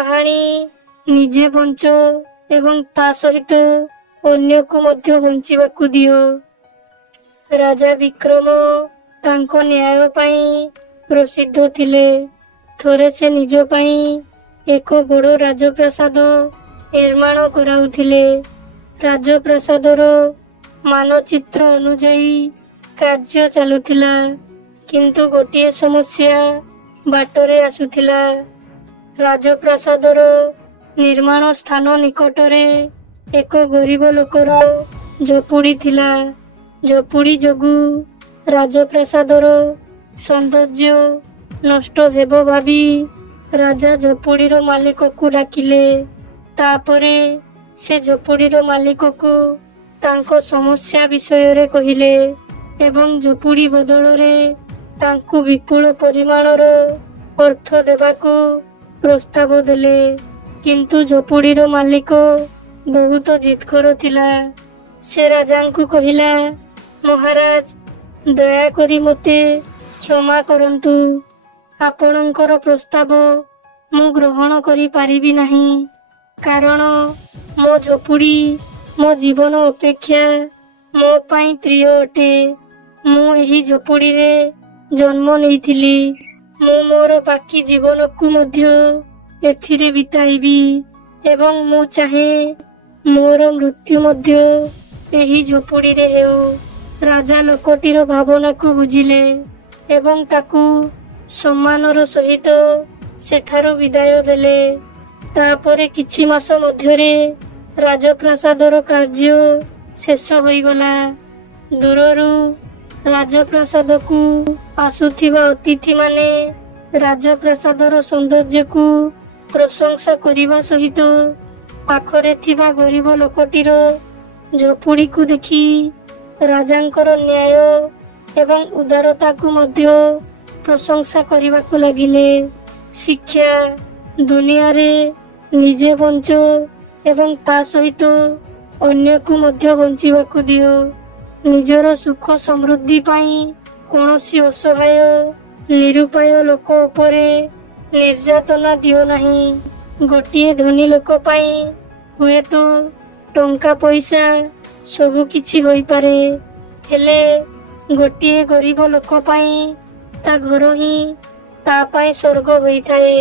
କାହାଣୀ ନିଜେ ବଞ୍ଚ ଏବଂ ତା ସହିତ ଅନ୍ୟକୁ ମଧ୍ୟ ବଞ୍ଚିବାକୁ ଦିଅ। ରାଜା ବିକ୍ରମ ତାଙ୍କ ନ୍ୟାୟ ପାଇଁ ପ୍ରସିଦ୍ଧ ଥିଲେ। ଥରେ ସେ ନିଜ ପାଇଁ ଏକ ବଡ଼ ରାଜପ୍ରାସାଦ ନିର୍ମାଣ କରାଉଥିଲେ। ରାଜପ୍ରାସାଦର ମାନଚିତ୍ର ଅନୁଯାୟୀ କାର୍ଯ୍ୟ ଚାଲୁଥିଲା, କିନ୍ତୁ ଗୋଟିଏ ସମସ୍ୟା ବାଟରେ ଆସୁଥିଲା। ରାଜପ୍ରାସାଦର ନିର୍ମାଣ ସ୍ଥାନ ନିକଟରେ ଏକ ଗରିବ ଲୋକର ଝୋପୁଡ଼ି ଥିଲା। ଝୋପୁଡ଼ି ଯୋଗୁଁ ରାଜପ୍ରାସାଦର ସୌନ୍ଦର୍ଯ୍ୟ ନଷ୍ଟ ହେବ ଭାବି ରାଜା ଝୋପୁଡ଼ିର ମାଲିକକୁ ଡାକିଲେ। ତାପରେ ସେ ଝୋପୁଡ଼ିର ମାଲିକକୁ ତାଙ୍କ ସମସ୍ୟା ବିଷୟରେ କହିଲେ ଏବଂ ଝୋପୁଡ଼ି ବଦଳରେ ତାଙ୍କୁ ବିପୁଳ ପରିମାଣର ଅର୍ଥ ଦେବାକୁ ପ୍ରସ୍ତାବ ଦେଲେ। କିନ୍ତୁ ଝୋପୁଡ଼ିର ମାଲିକ ବହୁତ ଜିଦଖୋର ଥିଲା। ସେ ରାଜାଙ୍କୁ କହିଲା, ମହାରାଜ, ଦୟାକରି ମୋତେ କ୍ଷମା କରନ୍ତୁ। ଆପଣଙ୍କର ପ୍ରସ୍ତାବ ମୁଁ ଗ୍ରହଣ କରିପାରିବି ନାହିଁ, କାରଣ ମୋ ଝୋପୁଡ଼ି ମୋ ଜୀବନ ଅପେକ୍ଷା ମୋ ପାଇଁ ପ୍ରିୟ ଅଟେ। ମୁଁ ଏହି ଝୋପୁଡ଼ିରେ ଜନ୍ମ ନେଇଥିଲି। ମୁଁ ମୋର ବାକି ଜୀବନକୁ ମଧ୍ୟ ଏଥିରେ ବିତାଇବି ଏବଂ ମୁଁ ଚାହେଁ ମୋର ମୃତ୍ୟୁ ମଧ୍ୟ ଏହି ଝୋପୁଡ଼ିରେ ହେଉ। ରାଜା ଲୋକଟିର ଭାବନାକୁ ବୁଝିଲେ ଏବଂ ତାକୁ ସମ୍ମାନର ସହିତ ସେଠାରୁ ବିଦାୟ ଦେଲେ। ତାପରେ କିଛି ମାସ ମଧ୍ୟରେ ରାଜପ୍ରାସାଦର କାର୍ଯ୍ୟ ଶେଷ ହୋଇଗଲା। ଦୂରରୁ ରାଜପ୍ରାସାଦକୁ ଆସୁଥିବା ଅତିଥିମାନେ ରାଜପ୍ରାସାଦର ସୌନ୍ଦର୍ଯ୍ୟକୁ ପ୍ରଶଂସା କରିବା ସହିତ ପାଖରେ ଥିବା ଗରିବ ଲୋକଟିର ଝୋପୁଡ଼ିକୁ ଦେଖି ରାଜାଙ୍କର ନ୍ୟାୟ ଏବଂ ଉଦାରତାକୁ ମଧ୍ୟ ପ୍ରଶଂସା କରିବାକୁ ଲାଗିଲେ। ଶିକ୍ଷା, ଦୁନିଆରେ ନିଜେ ବଞ୍ଚ ଏବଂ ତା ସହିତ ଅନ୍ୟକୁ ମଧ୍ୟ ବଞ୍ଚିବାକୁ ଦିଅ। ନିଜର ସୁଖ ସମୃଦ୍ଧି ପାଇଁ କୌଣସି ଅସହାୟ ନିରୁପାୟ ଲୋକ ଉପରେ ନିର୍ଯାତନା ଦିଅ ନାହିଁ। ଗୋଟିଏ ଧନୀ ଲୋକ ପାଇଁ ହୁଏତ ଟଙ୍କା ପଇସା ସବୁ କିଛି ହୋଇପାରେ, ହେଲେ ଗୋଟିଏ ଗରିବ ଲୋକ ପାଇଁ ତା ଘର ହିଁ ତା ପାଇଁ ସ୍ୱର୍ଗ ହୋଇଥାଏ।